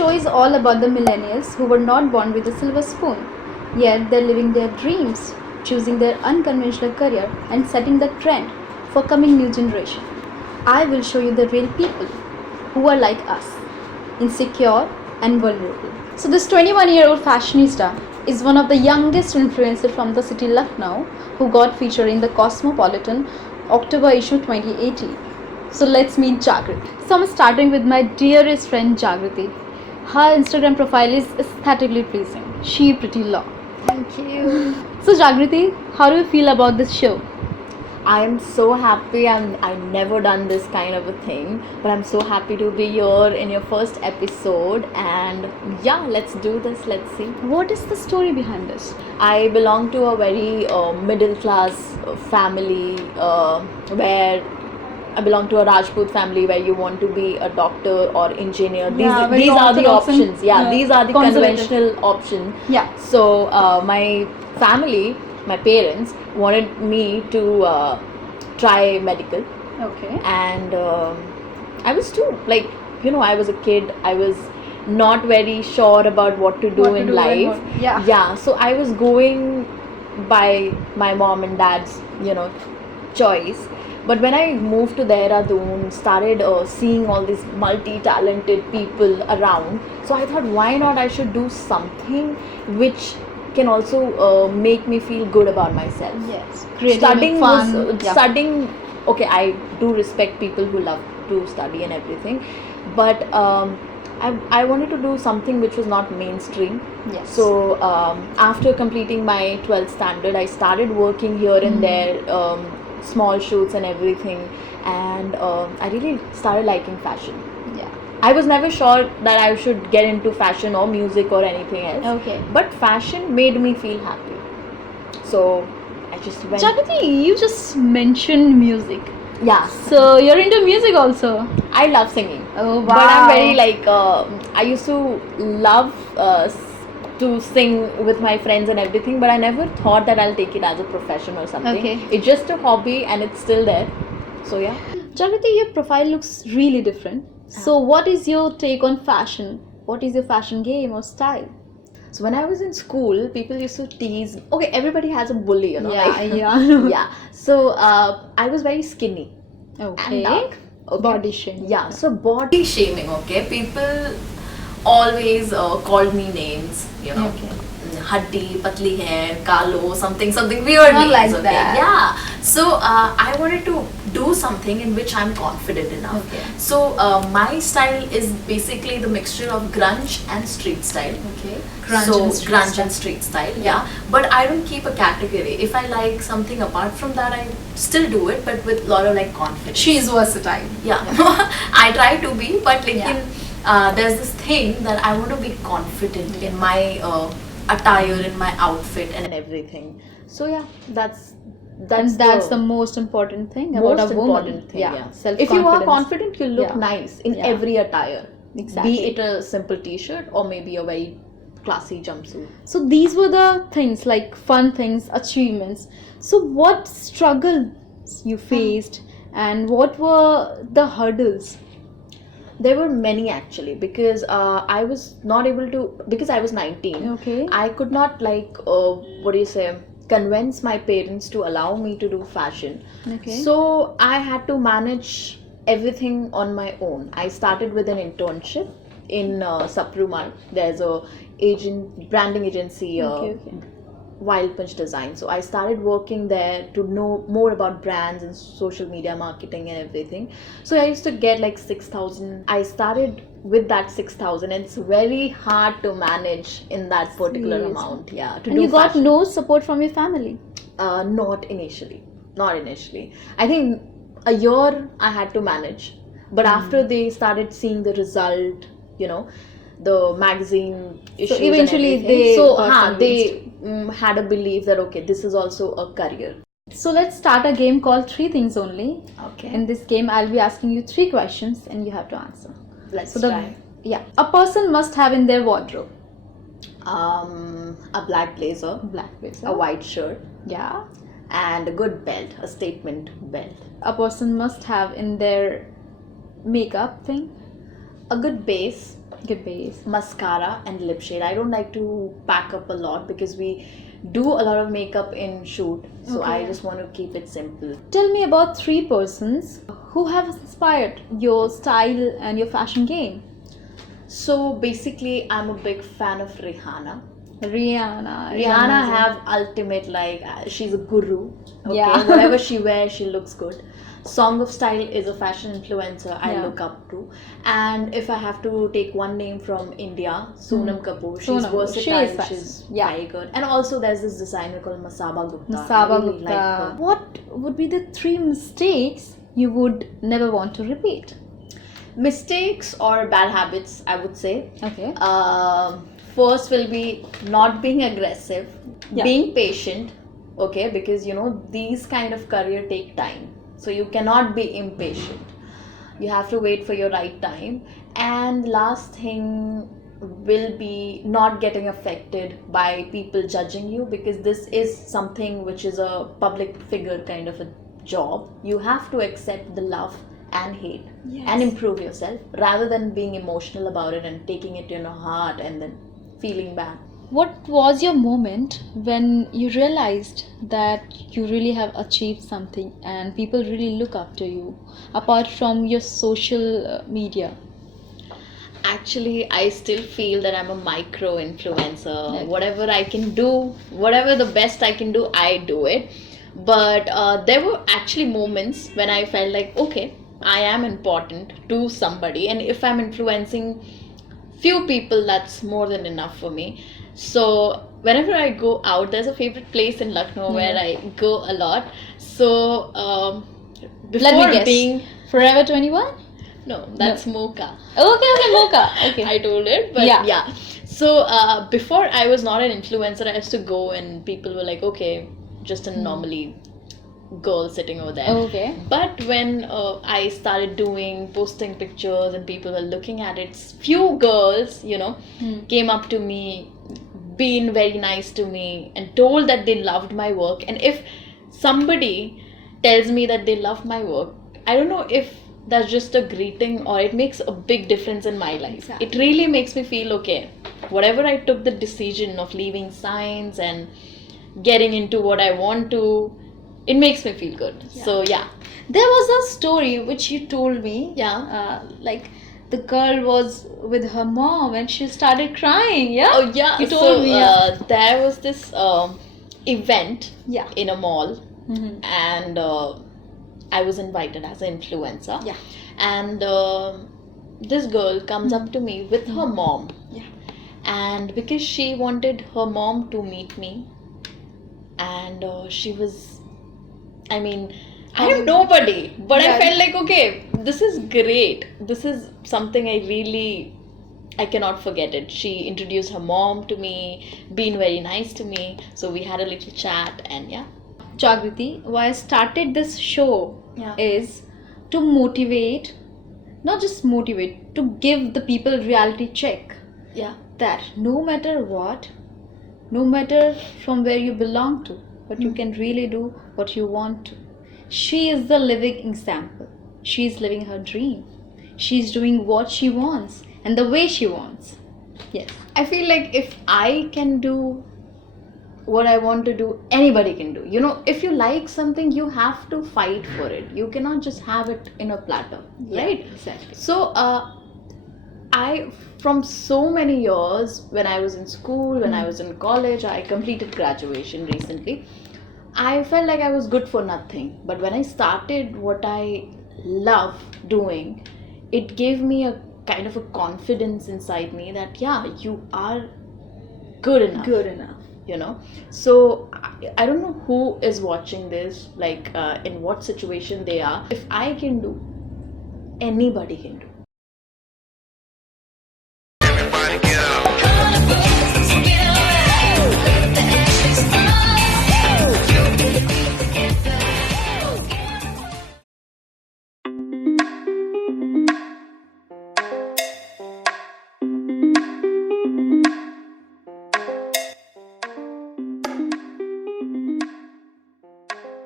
show is all about the millennials who were not born with a silver spoon, yet they're living their dreams, choosing their unconventional career and setting the trend for coming new generation. I will show you the real people who are like us, insecure and vulnerable. So this 21-year-old fashionista is one of the youngest influencers from the city Lucknow who got featured in the Cosmopolitan October issue 2018. So let's meet Jagriti. So I'm starting with my dearest friend Jagriti. Her Instagram profile is aesthetically pleasing. She pretty long. Thank you. So Jagriti, how do you feel about this show? I am so happy. I've never done this kind of a thing, but I'm so happy to be here in your first episode. And yeah, let's do this. Let's see. What is the story behind this? I belong to a very middle class family where I belong to a Rajpoot family where you want to be a doctor or engineer. These are the options. These are the conventional options. Yeah. So my family, my parents wanted me to try medical. Okay. And I was too, I was a kid. I was not very sure about what to do in life. Yeah. So I was going by my mom and dad's, choice. But when I moved to Dehradun, started seeing all these multi-talented people around, so I thought, why not I should do something which can also make me feel good about myself. Yes. Studying, okay, I do respect people who love to study and everything, but I wanted to do something which was not mainstream. Yes. So after completing my 12th standard, I started working here and there, small shoots and everything, and I really started liking fashion. Yeah. I was never sure that I should get into fashion or music or anything else. Okay. But fashion made me feel happy. So I just went. Jagriti, you just mentioned music. Yeah. So you're into music also? I love singing. Oh wow. But I'm very I used to love to sing with my friends and everything, but I never thought that I'll take it as a profession or something. Okay. It's just a hobby and it's still there. So yeah. Jagriti, your profile looks really different. So what is your take on fashion? What is your fashion game or style? So when I was in school, people used to tease. Okay, everybody has a bully, Yeah. Yeah. So I was very skinny. Okay. And dark. Okay. Body shaming. Yeah. So body shaming. Okay. People always called me names. Okay. Haddi, patli hai, kalo, something weird Not names. like Okay. that. Yeah. So I wanted to do something in which I'm confident enough. Okay. So my style is basically the mixture of grunge and street style. Okay. Grunge and street style, yeah. But I don't keep a category. If I like something apart from that, I still do it, but with a lot of confidence. She is versatile. Yeah. I try to be, but there's this thing that I want to be confident in my attire, in my outfit and everything. So yeah, that's the most important thing about a woman. Yeah. Self-confidence. If you are confident, you look nice in Yeah. every attire. Exactly. Be it a simple t-shirt or maybe a very classy jumpsuit. So these were the things, like fun things, achievements. So what struggles you faced and what were the hurdles? There were many actually, because I was not able to, because I was 19. Okay. I could not convince my parents to allow me to do fashion. Okay. So I had to manage everything on my own. I started with an internship in Saprumar. There's a branding agency, Wild Punch Design. So I started working there to know more about brands and social media marketing and everything. So I used to get 6,000. I started with that 6,000, and it's very hard to manage in that particular amount. Yeah. And you got no support from your family? Not initially. I think a year I had to manage. But after they started seeing the result, the magazine issues. So eventually they had a belief that okay, this is also a career. So let's start a game called 3 Things Only. Okay. In this game, I'll be asking you 3 questions and you have to answer. Let's try. Yeah. A person must have in their wardrobe. A black blazer, a white shirt, Yeah. and a good belt, a statement belt. A person must have in their makeup thing. A good base, Good base. mascara and lip shade. I don't like to pack up a lot because we do a lot of makeup in shoot. So Okay. I just want to keep it simple. Tell me about 3 persons who have inspired your style and your fashion game. So basically, I'm a big fan of Rihanna. Rihanna. is Rihanna amazing. have ultimate, like, she's a guru. Okay, Yeah. whatever she wears, she looks good. Song of Style is a fashion influencer I Yeah. look up to. And if I have to take one name from India, Sonam Kapoor. She's Sonam. versatile, She is fashion. she's Yeah. very good. And also there's this designer called Masaba Gupta. Masaba I really Gupta. like her. What would be the 3 mistakes you would never want to repeat? Mistakes or bad habits, I would say. Okay. First will be not being aggressive, Yeah. being patient, okay, because these kind of career take time, so you cannot be impatient. You have to wait for your right time. And last thing will be not getting affected by people judging you, because this is something which is a public figure kind of a job. You have to accept the love and hate and improve yourself rather than being emotional about it and taking it in your heart and then feeling bad. What was your moment when you realized that you really have achieved something and people really look up to you apart from your social media? Actually, I still feel that I'm a micro influencer. Okay. Whatever I can do, whatever the best I can do, I do it. But there were actually moments when I felt like, okay, I am important to somebody, and if I'm influencing few people, that's more than enough for me. So whenever I go out, there's a favorite place in Lucknow where I go a lot. So before Let me guess. being Forever 21? no, that's Mocha. Okay, Mocha. Okay. I told it, but yeah. So before I was not an influencer, I used to go and people were like, okay, just a normally girl sitting over there. Okay. But when I started posting pictures and people were looking at it, few girls, came up to me, been very nice to me and told that they loved my work. And if somebody tells me that they love my work, I don't know if that's just a greeting or it makes a big difference in my life. Exactly. It really makes me feel okay. Whatever I took the decision of leaving science and getting into what I want to, it makes me feel good. So yeah. There was a story which you told me. Yeah. Like the girl was with her mom and she started crying. Yeah. Oh yeah. You told me. Yeah. There was this event Yeah. in a mall, Mm-hmm. and I was invited as an influencer. Yeah. And this girl comes up to me with her mom. Yeah. And because she wanted her mom to meet me, and she was, I mean, I am nobody, but I felt like, okay, this is great. This is something I cannot forget it. She introduced her mom to me, been very nice to me. So we had a little chat, and yeah. Jagriti, why I started this show Yeah. is to motivate, not just motivate, to give the people reality check Yeah. that no matter what, no matter from where you belong to, but you can really do what you want to. She is the living example. She is living her dream. She is doing what she wants and the way she wants. Yes. I feel like if I can do what I want to do, anybody can do. If you like something, you have to fight for it. You cannot just have it in a platter, right? Exactly. So, I, from so many years, when I was in school, when I was in college, I completed graduation recently. I felt like I was good for nothing. But when I started what I love doing, it gave me a kind of a confidence inside me that, yeah, you are good enough. Good enough. So I don't know who is watching this, like in what situation they are. If I can do, anybody can do.